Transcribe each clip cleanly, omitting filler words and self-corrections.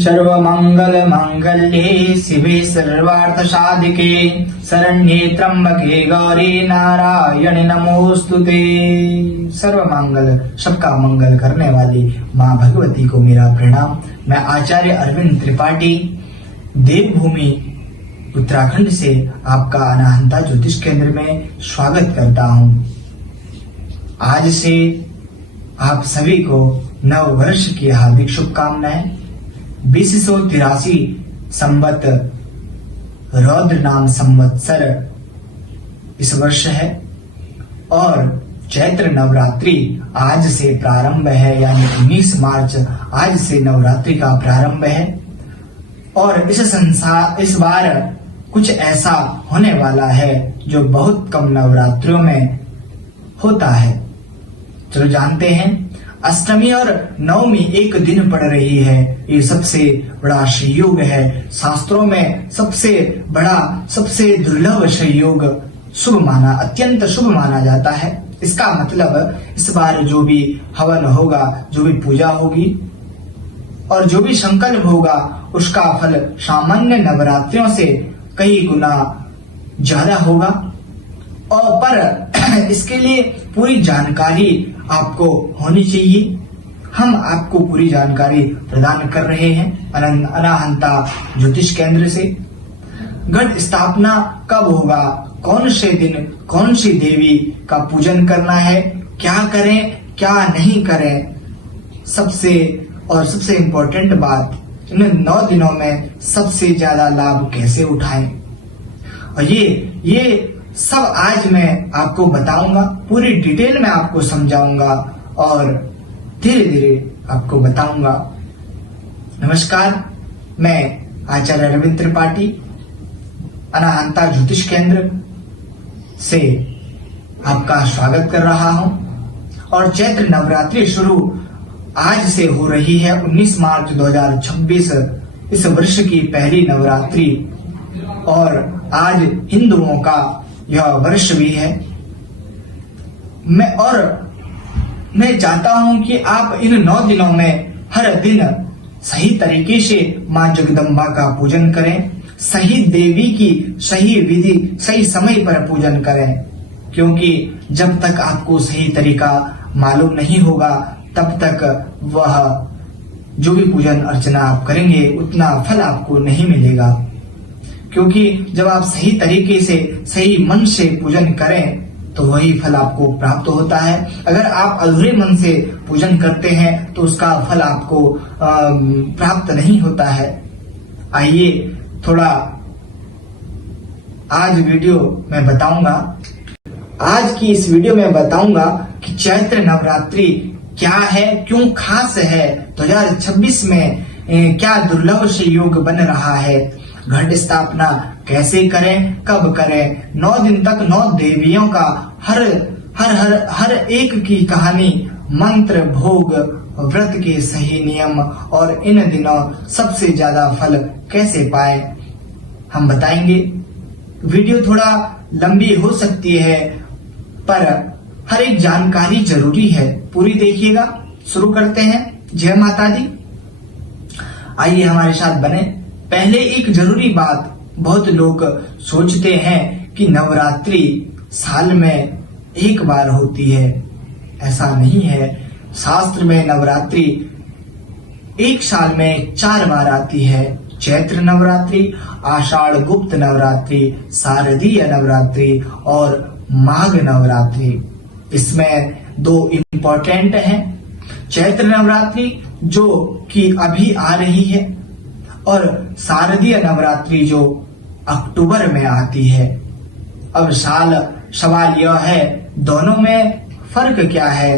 सर्वमंगल मांगल्ये शिवे सर्वार्थ साधिके शरण्ये त्र्यंबके गौरी नारायण नमोस्तुते। सर्व मंगल सबका मंगल करने वाली माँ भगवती को मेरा प्रणाम। मैं आचार्य अरविंद त्रिपाठी देवभूमि उत्तराखंड से आपका अनाहंता ज्योतिष केंद्र में स्वागत करता हूँ। आज से आप सभी को नव वर्ष की हार्दिक शुभकामनाएं। 2083 संवत रौद्र नाम संवत्सर इस वर्ष है और चैत्र नवरात्रि आज से प्रारंभ है, यानी 19 मार्च आज से नवरात्रि का प्रारंभ है। और इस बार कुछ ऐसा होने वाला है जो बहुत कम नवरात्रियों में होता है। चलो जानते हैं। अष्टमी और नवमी एक दिन पड़ रही है। ये सबसे बड़ा संयोग है। शास्त्रों में सबसे बड़ा सबसे दुर्लभ संयोग शुभ माना, अत्यंत शुभ माना जाता है। इसका मतलब इस बार जो भी हवन होगा, जो भी पूजा होगी और जो भी संकल्प होगा उसका फल सामान्य नवरात्रियों से कई गुना ज्यादा होगा। और पर इसके लिए पूरी जानकारी आपको होनी चाहिए। हम आपको पूरी जानकारी प्रदान कर रहे हैं अनाहंता ज्योतिष केंद्र से। घट स्थापना कब होगा, कौन से दिन कौन सी देवी का पूजन करना है, क्या करें क्या नहीं करें, सबसे इम्पोर्टेंट बात, इन 9 दिनों में सबसे ज्यादा लाभ कैसे उठाएं, और ये सब आज मैं आपको बताऊंगा। पूरी डिटेल में आपको समझाऊंगा और धीरे धीरे आपको बताऊंगा। नमस्कार, मैं आचार्य अरविंद त्रिपाठी अनाहंता ज्योतिष केंद्र से आपका स्वागत कर रहा हूं। और चैत्र नवरात्रि शुरू आज से हो रही है। 19 मार्च 2026 इस वर्ष की पहली नवरात्रि और आज हिंदुओं का यह वर्ष भी है। मैं चाहता हूं कि आप इन 9 दिनों में हर दिन सही तरीके से मां जगदम्बा का पूजन करें, सही देवी की सही विधि सही समय पर पूजन करें, क्योंकि जब तक आपको सही तरीका मालूम नहीं होगा तब तक वह जो भी पूजन अर्चना आप करेंगे उतना फल आपको नहीं मिलेगा। क्योंकि जब आप सही तरीके से सही मन से पूजन करें तो वही फल आपको प्राप्त होता है। अगर आप अधूरे मन से पूजन करते हैं तो उसका फल आपको प्राप्त नहीं होता है। आइए थोड़ा आज वीडियो में बताऊंगा। आज की इस वीडियो में बताऊंगा कि चैत्र नवरात्रि क्या है, क्यों खास है, 2026 में क्या दुर्लभ संयोग बन रहा है, घट स्थापना कैसे करें, कब करें, 9 दिन तक 9 देवियों का हर एक की कहानी, मंत्र, भोग, व्रत के सही नियम और इन दिनों सबसे ज्यादा फल कैसे पाए हम बताएंगे। वीडियो थोड़ा लंबी हो सकती है पर हर एक जानकारी जरूरी है, पूरी देखिएगा। शुरू करते हैं। जय माता दी। आइए हमारे साथ बने। पहले एक जरूरी बात, बहुत लोग सोचते हैं कि नवरात्रि साल में एक बार होती है। ऐसा नहीं है। शास्त्र में नवरात्रि एक साल में 4 बार आती है। चैत्र नवरात्रि, आषाढ़ गुप्त नवरात्रि, शारदीय नवरात्रि और माघ नवरात्रि। इसमें 2 इम्पोर्टेंट हैं। चैत्र नवरात्रि जो कि अभी आ रही है और शारदीय नवरात्रि जो अक्टूबर में आती है। अब सवाल यह है, दोनों में फर्क क्या है?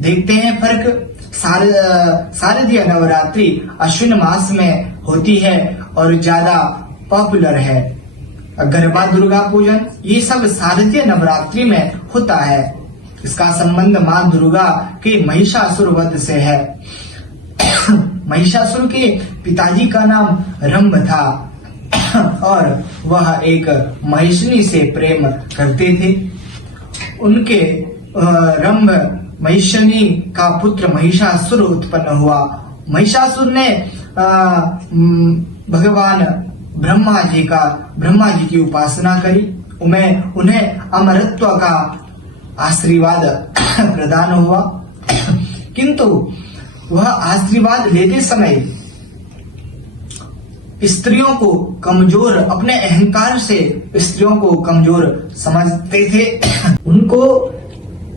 देखते हैं फर्क। शारदीय नवरात्रि अश्विन मास में होती है और ज्यादा पॉपुलर है। गरबा, दुर्गा पूजन, ये सब शारदीय नवरात्रि में होता है। इसका संबंध मां दुर्गा के महिषासुर वध से है। महिषासुर के पिताजी का नाम रंभ था और वह एक महिषनी से प्रेम करते थे। उनके रंभ महिषनी का पुत्र महिषासुर उत्पन्न हुआ। महिषासुर ने भगवान ब्रह्मा जी की उपासना करी, उन्हें अमरत्व का आशीर्वाद प्रदान हुआ। किंतु वह आशीर्वाद लेते समय स्त्रियों को कमजोर, अपने अहंकार से स्त्रियों को कमजोर समझते थे।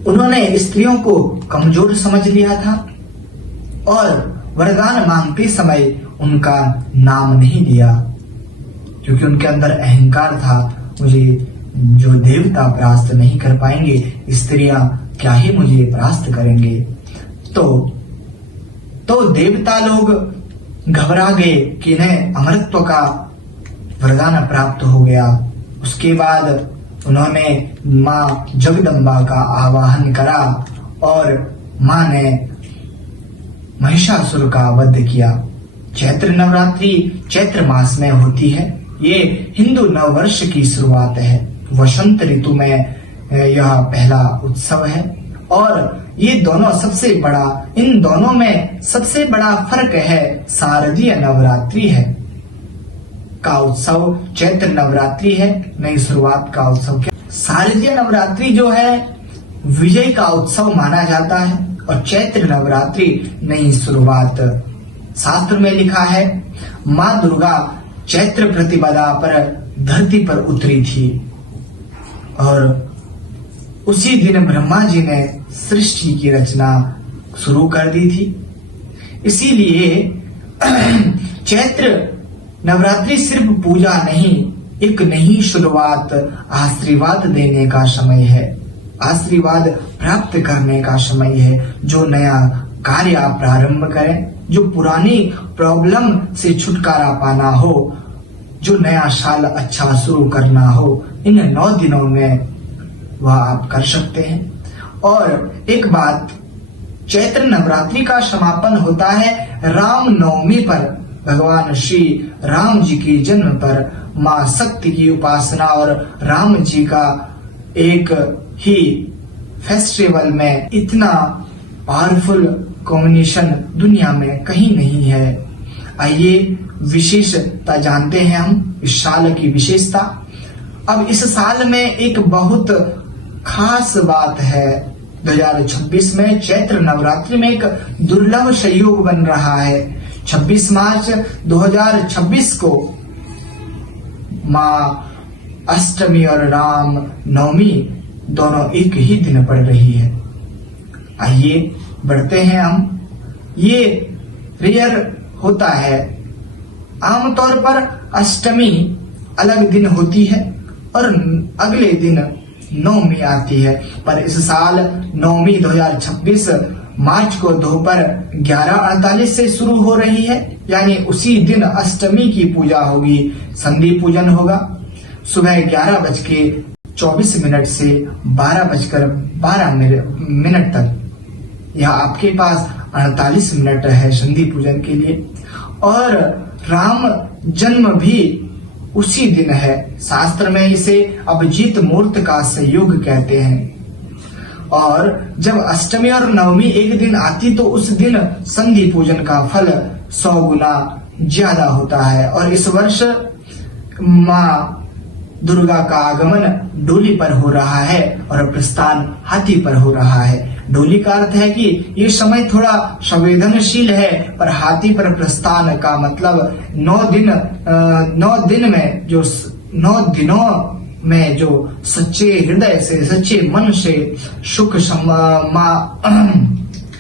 उन्होंने स्त्रियों को कमजोर समझ लिया था और वरदान मांगते समय उनका नाम नहीं लिया, क्योंकि उनके अंदर अहंकार था, मुझे जो देवता परास्त नहीं कर पाएंगे, स्त्रियां क्या ही मुझे परास्त करेंगे। तो देवता लोग घबरा गए कि इन्हें अमरत्व का वरदान प्राप्त हो गया। उसके बाद उन्होंने माँ जगदम्बा का आवाहन करा और माँ ने महिषासुर का वध किया। चैत्र नवरात्रि चैत्र मास में होती है। ये हिंदू नववर्ष की शुरुआत है। वसंत ऋतु में यह पहला उत्सव है और इन दोनों में सबसे बड़ा फर्क है शारदीय नवरात्रि है का उत्सव चैत्र नवरात्रि है, नई शुरुआत का उत्सव। क्या शारदीय नवरात्रि जो है विजय का उत्सव माना जाता है और चैत्र नवरात्रि नई शुरुआत। शास्त्र में लिखा है माँ दुर्गा चैत्र प्रतिपदा पर धरती पर उतरी थी और उसी दिन ब्रह्मा जी ने सृष्टि की रचना शुरू कर दी थी। इसीलिए चैत्र नवरात्रि सिर्फ पूजा नहीं, एक नई शुरुआत, आशीर्वाद देने का समय है, आशीर्वाद प्राप्त करने का समय है। जो नया कार्य आप प्रारंभ करें, जो पुरानी प्रॉब्लम से छुटकारा पाना हो, जो नया साल अच्छा शुरू करना हो, इन 9 दिनों में वह आप कर सकते हैं। और एक बात, चैत्र नवरात्रि का समापन होता है राम नवमी पर। भगवान श्री राम जी के जन्म पर माँ शक्ति की उपासना और राम जी का एक ही फेस्टिवल में इतना पावरफुल कॉम्बिनेशन दुनिया में कहीं नहीं है। आइए विशेषता जानते हैं हम इस साल की विशेषता। अब इस साल में एक बहुत खास बात है। 2026 में चैत्र नवरात्रि में एक दुर्लभ संयोग बन रहा है। 26 मार्च 2026 को माँ अष्टमी और राम नवमी दोनों एक ही दिन पड़ रही है। आइए बढ़ते हैं हम। ये रेयर होता है, आमतौर पर अष्टमी अलग दिन होती है और अगले दिन नवमी आती है, पर इस साल नवमी 2026 मार्च को दोपहर 11:48 से शुरू हो रही है, यानी उसी दिन अष्टमी की पूजा होगी। संधि पूजन होगा सुबह 11:24 से 12:12 तक। यह आपके पास 48 मिनट है संधि पूजन के लिए। और राम जन्म भी उसी दिन है। शास्त्र में इसे अभिजीत मुहूर्त का संयोग कहते हैं। और जब अष्टमी और नवमी एक दिन आती तो उस दिन संधि पूजन का फल 100 गुना ज्यादा होता है। और इस वर्ष माँ दुर्गा का आगमन डोली पर हो रहा है और प्रस्थान हाथी पर हो रहा है। डोली का अर्थ है कि ये समय थोड़ा संवेदनशील है, पर हाथी पर प्रस्थान का मतलब 9 दिनों में जो सच्चे हृदय से, सच्चे मन से सुख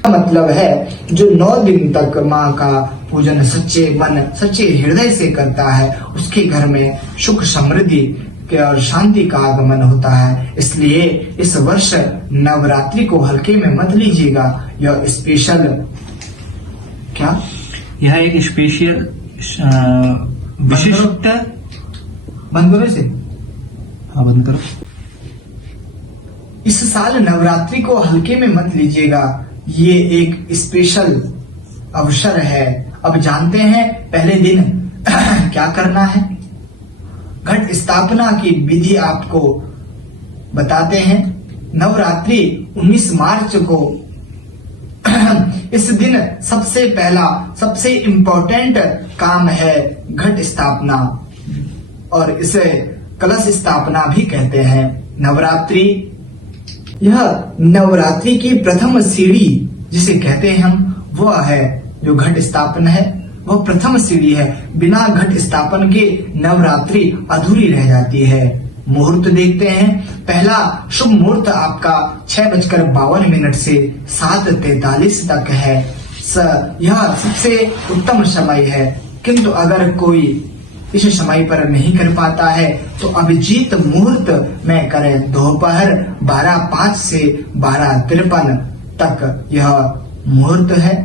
मतलब है जो 9 दिन तक माँ का पूजन सच्चे मन, सच्चे हृदय से करता है, उसके घर में सुख समृद्धि और शांति का आगमन होता है। इसलिए इस वर्ष नवरात्रि को हल्के में मत लीजिएगा। यह स्पेशल यह एक स्पेशल विशिष्ट बंद करो इसे। हाँ बंद करो। इस साल नवरात्रि को हल्के में मत लीजिएगा, ये एक स्पेशल अवसर है। अब जानते हैं पहले दिन क्या करना है। घट स्थापना की विधि आपको बताते हैं। नवरात्रि 19 मार्च को इस दिन सबसे पहला सबसे इम्पोर्टेंट काम है घट स्थापना, और इसे कलश स्थापना भी कहते हैं। नवरात्रि, यह नवरात्रि की प्रथम सीढ़ी जिसे कहते हैं हम, वह है जो घट स्थापन है, वह प्रथम सीढ़ी है। बिना घट स्थापन के नवरात्रि अधूरी रह जाती है। मुहूर्त देखते हैं। पहला शुभ मुहूर्त आपका 6:52 से 7:43 तक है। यह सबसे उत्तम समय है, किंतु अगर कोई इस समय पर नहीं कर पाता है तो अभिजीत मुहूर्त में करें। दोपहर 12:05 से 12:53 तक यह मुहूर्त है।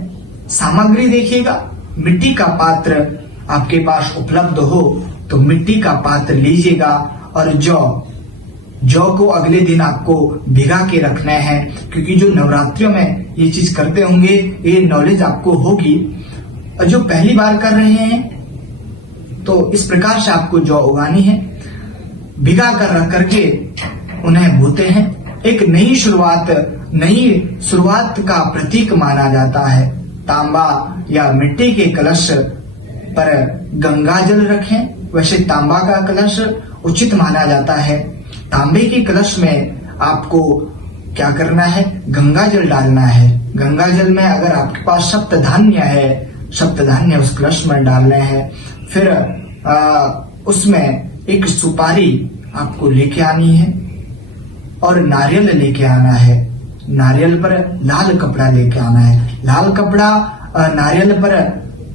सामग्री देखिएगा, मिट्टी का पात्र आपके पास उपलब्ध हो तो मिट्टी का पात्र लीजिएगा, और जौ को अगले दिन आपको भिगा के रखना है, क्योंकि जो नवरात्रियों में ये चीज करते होंगे, ये नॉलेज आपको होगी। और जो पहली बार कर रहे हैं तो इस प्रकार से आपको जौ उगानी है, भिगा कर रख करके उन्हें बोते हैं। एक नई शुरुआत का प्रतीक माना जाता है। तांबा या मिट्टी के कलश पर गंगा जल रखें। वैसे तांबा का कलश उचित माना जाता है। तांबे के कलश में आपको क्या करना है, गंगा जल डालना है। गंगा जल में अगर आपके पास सप्तधान्य है, सप्तधान्य उस कलश में डालने हैं। फिर उसमें एक सुपारी आपको लेके आनी है और नारियल लेके आना है। नारियल पर लाल कपड़ा लेके आना है। लाल कपड़ा नारियल पर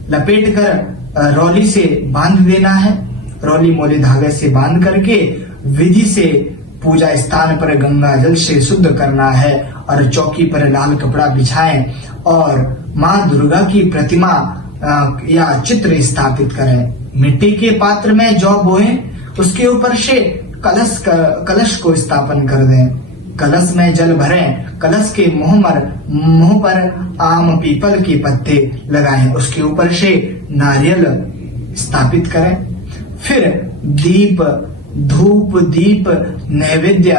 लपेट कर रौली से बांध देना है। रौली मोले धागे से बांध करके विधि से पूजा स्थान पर गंगा जल से शुद्ध करना है, और चौकी पर लाल कपड़ा बिछाएं और माँ दुर्गा की प्रतिमा या चित्र स्थापित करें। मिट्टी के पात्र में जौ बोएं, उसके ऊपर से कलश को स्थापन कर दें। कलश में जल भरें। कलश के मुंह पर आम पीपल के पत्ते लगाएं, उसके ऊपर से नारियल स्थापित करें। फिर दीप, धूप, दीप, नैवेद्य,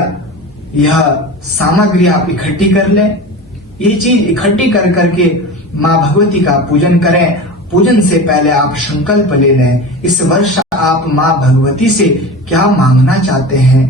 यह सामग्री आप इकट्ठी कर लें। ये चीज इकट्ठी कर करके माँ भगवती का पूजन करें। पूजन से पहले आप संकल्प ले लें। इस वर्ष आप माँ भगवती से क्या मांगना चाहते हैं,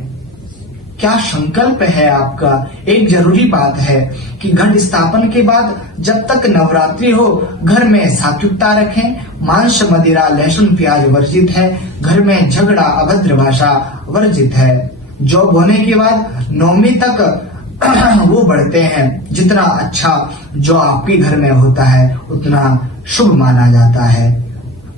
क्या संकल्प है आपका। एक जरूरी बात है कि घट स्थापन के बाद जब तक नवरात्रि हो, घर में सात्विकता रखें। मांस, मदिरा, लहसुन, प्याज वर्जित है। घर में झगड़ा, अभद्र भाषा वर्जित है। जौ बोने के बाद नवमी तक वो बढ़ते हैं। जितना अच्छा जो आपके घर में होता है उतना शुभ माना जाता है।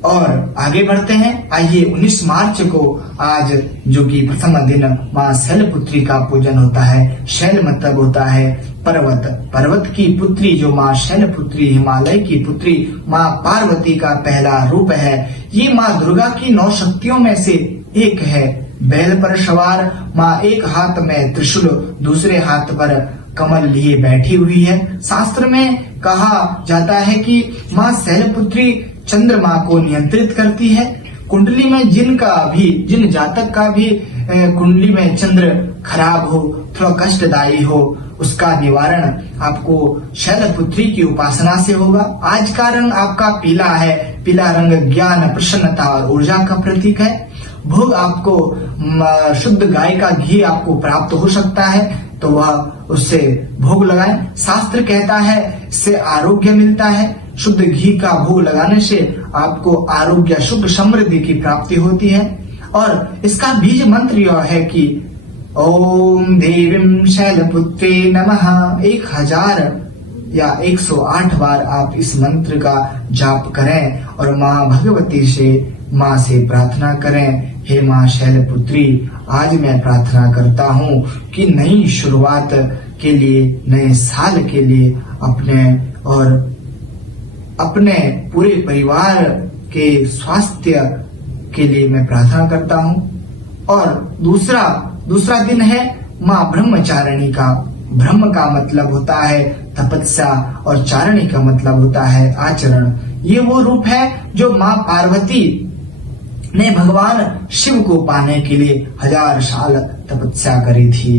और आगे बढ़ते हैं। आइए 19 मार्च को आज जो कि प्रथम दिन माँ शैलपुत्री का पूजन होता है। शैल मतलब होता है पर्वत। पर्वत की पुत्री जो माँ शैलपुत्री, हिमालय की पुत्री माँ पार्वती का पहला रूप है। ये माँ दुर्गा की 9 शक्तियों में से एक है। बैल पर सवार माँ एक हाथ में त्रिशूल, दूसरे हाथ पर कमल लिए बैठी हुई है। शास्त्र में कहा जाता है कि माँ शैलपुत्री चंद्रमा को नियंत्रित करती है। कुंडली में जिन जातक का भी कुंडली में चंद्र खराब हो, थोड़ा कष्टदायी हो, उसका निवारण आपको शैलपुत्री की उपासना से होगा। आज का रंग आपका पीला है। पीला रंग ज्ञान, प्रसन्नता और ऊर्जा का प्रतीक है। भोग आपको शुद्ध गाय का घी आपको प्राप्त हो सकता है तो वह उससे भोग लगाएं। शास्त्र कहता है इससे आरोग्य मिलता है। शुद्ध घी का भोग लगाने से आपको आरोग्य, सुख, समृद्धि की प्राप्ति होती है। और इसका बीज मंत्र यह है कि ओम देवीं शैलपुत्री नमः। 1000 या 108 बार आप इस मंत्र का जाप करें और माँ भगवती से, माँ से प्रार्थना करें, हे माँ शैलपुत्री, आज मैं प्रार्थना करता हूँ कि नई शुरुआत के लिए, नए साल के लिए अपने और अपने पूरे परिवार के स्वास्थ्य के लिए मैं प्रार्थना करता हूँ। और दूसरा दिन है माँ ब्रह्मचारिणी का। ब्रह्म का मतलब होता है तपस्या और चारणी का मतलब होता है आचरण। ये वो रूप है जो माँ पार्वती ने भगवान शिव को पाने के लिए 1000 साल तपस्या करी थी।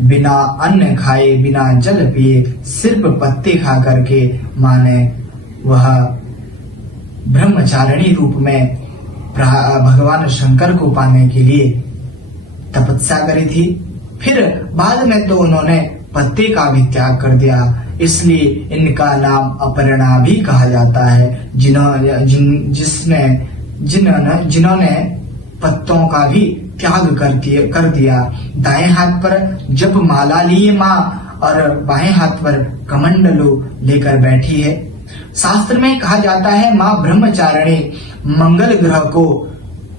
बिना अन्न खाए, बिना जल पिए, सिर्फ पत्ते खा करके माँ ने वह ब्रह्मचारिणी रूप में भगवान शंकर को पाने के लिए तपस्या करी थी। फिर बाद में तो उन्होंने पत्ते का भी त्याग कर दिया, इसलिए इनका नाम अपर्णा भी कहा जाता है। जिन्होंने पत्तों का भी त्याग कर दिया। दाएं हाथ पर जब माला लिए माँ और बाएं हाथ पर कमंडलू लेकर बैठी है। शास्त्र में कहा जाता है माँ ब्रह्मचारिणी मंगल ग्रह को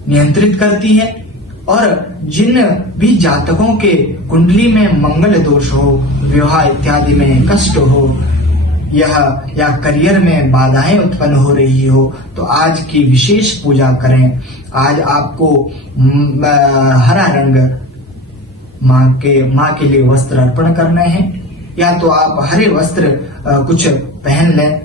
नियंत्रित करती है और जिन भी जातकों के कुंडली में मंगल दोष हो, विवाह इत्यादि में कष्ट हो, या करियर में बाधाएं उत्पन्न हो रही हो, तो आज की विशेष पूजा करें। आज आपको हरा रंग माँ के लिए वस्त्र अर्पण करने हैं, या तो आप हरे वस्त्र कुछ पहन लें।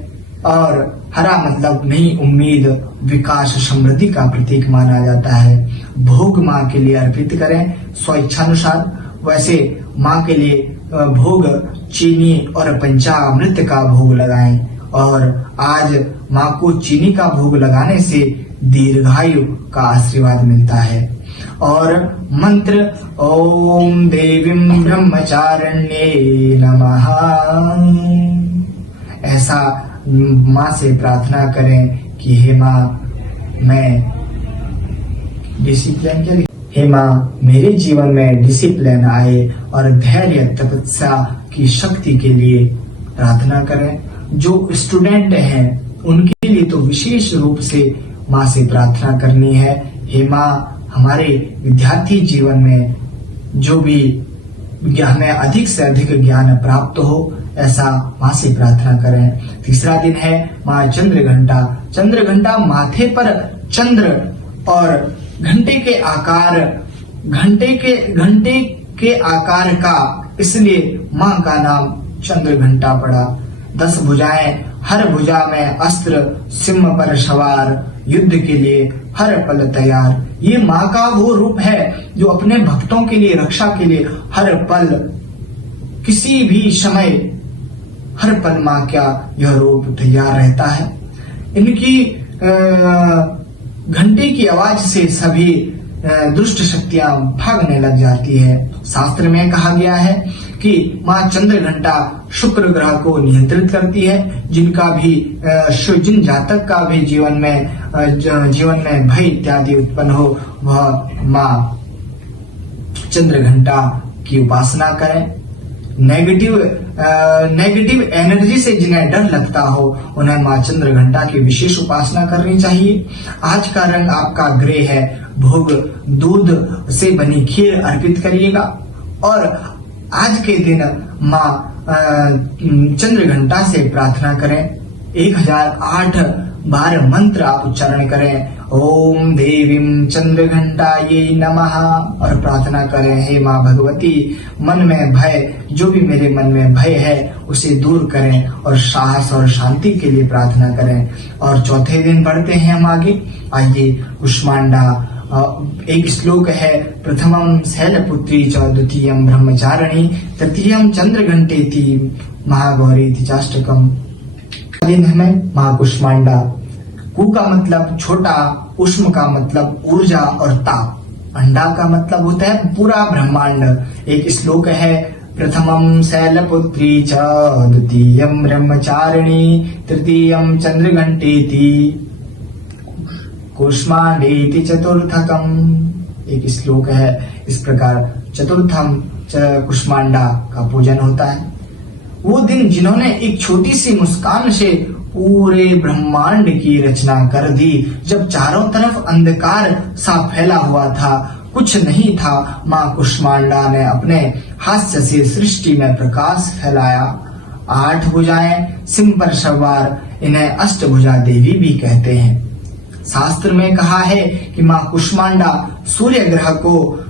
और हरा मतलब नई उम्मीद, विकास, समृद्धि का प्रतीक माना जाता है। भोग माँ के लिए अर्पित करें स्वेच्छानुसार। वैसे माँ के लिए भोग चीनी और पंचामृत का भोग लगाएं। और आज माँ को चीनी का भोग लगाने से दीर्घायु का आशीर्वाद मिलता है। और मंत्र ओम देवीं ब्रह्मचारिण्ये नमः, ऐसा माँ से प्रार्थना करें कि हे माँ मैं डिसिप्लिन के लिए, हे माँ मेरे जीवन में डिसिप्लिन आए और धैर्य तपस्या की शक्ति के लिए प्रार्थना करें। जो स्टूडेंट हैं उनके लिए तो विशेष रूप से माँ से प्रार्थना करनी है। हे माँ हमारे विद्यार्थी जीवन में जो भी हमें अधिक से अधिक ज्ञान प्राप्त हो, ऐसा माँ से प्रार्थना करें। तीसरा दिन है माँ चंद्र घंटा। चंद्र घंटा माथे पर चंद्र और घंटे के आकार का, इसलिए माँ का नाम चंद्र घंटा पड़ा। 10 भुजाएं, हर भुजा में अस्त्र, सिंह पर सवार, युद्ध के लिए हर पल तैयार। ये माँ का वो रूप है जो अपने भक्तों के लिए, रक्षा के लिए हर पल, किसी भी समय, हर पल माँ का यह रूप तैयार रहता है। इनकी घंटे की आवाज से सभी दुष्ट शक्तियां भागने लग जाती है। शास्त्र में कहा गया है कि माँ चंद्र घंटा शुक्र ग्रह को नियंत्रित करती है। जिन जातक का भी जीवन में भय इत्यादि उत्पन्न हो, वह माँ चंद्र घंटा की उपासना करें। नेगेटिव एनर्जी से जिन्हें डर लगता हो, उन्हें माँ चंद्र घंटा की विशेष उपासना करनी चाहिए। आज का रंग आपका ग्रे है। भोग दूध से बनी खीर अर्पित करिएगा। और आज के दिन माँ चंद्र घंटा से प्रार्थना करें। 1008 बार मंत्र आप उच्चारण करें। ओम देवीं चंद्र घंटाये नमः, और प्रार्थना करें हे माँ भगवती, मन में भय, जो भी मेरे मन में भय है उसे दूर करें और साहस और शांति के लिए प्रार्थना करें। और चौथे दिन बढ़ते हैं हम आगे। आइए कुष्मांडा, एक श्लोक है, प्रथमं शैलपुत्री च, द्वितीयं ब्रह्मचारिणी, तृतीयं चंद्र घंटेति महागौरी चाष्टकम। दिन हमें माँ कुष्मांडा। कु का मतलब छोटा, उष्म का मतलब ऊर्जा और ताप, अंडा का मतलब होता है पूरा ब्रह्मांड। एक श्लोक है, प्रथमं शैलपुत्री च, द्वितीयं ब्रह्मचारिणी, तृतीयं चंद्र घंटेति कुष्मांडेति चतुर्थकम। एक श्लोक है। इस प्रकार चतुर्थम कुष्मांडा का पूजन होता है। वो दिन जिन्होंने एक छोटी सी मुस्कान से पूरे ब्रह्मांड की रचना कर दी, जब चारों तरफ अंधकार सा फैला हुआ था, कुछ नहीं था, माँ कुष्मांडा ने अपने हास्य से सृष्टि में प्रकाश फैलाया। 8 भुजाएं, सिंह पर सवार, इन्हें अष्टभुजा देवी भी कहते हैं। शास्त्र में कहा है कि माँ कुष्मांडा सूर्य ग्रह को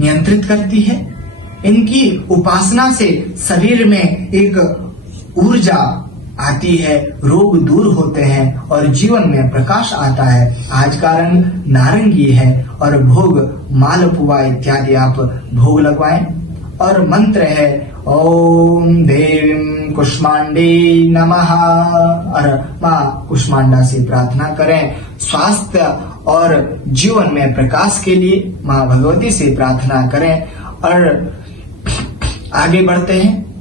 नियंत्रित करती है। इनकी उपासना से शरीर में एक ऊर्जा आती है, रोग दूर होते हैं और जीवन में प्रकाश आता है। आज का रंग नारंगी है और भोग मालपुआ इत्यादि आप भोग लगवाएं। और मंत्र है ओम देवीं कुष्मांडी नमः। और माँ कुष्मांडा से प्रार्थना करें। स्वास्थ्य और जीवन में प्रकाश के लिए माँ भगवती से प्रार्थना करें। और आगे बढ़ते हैं।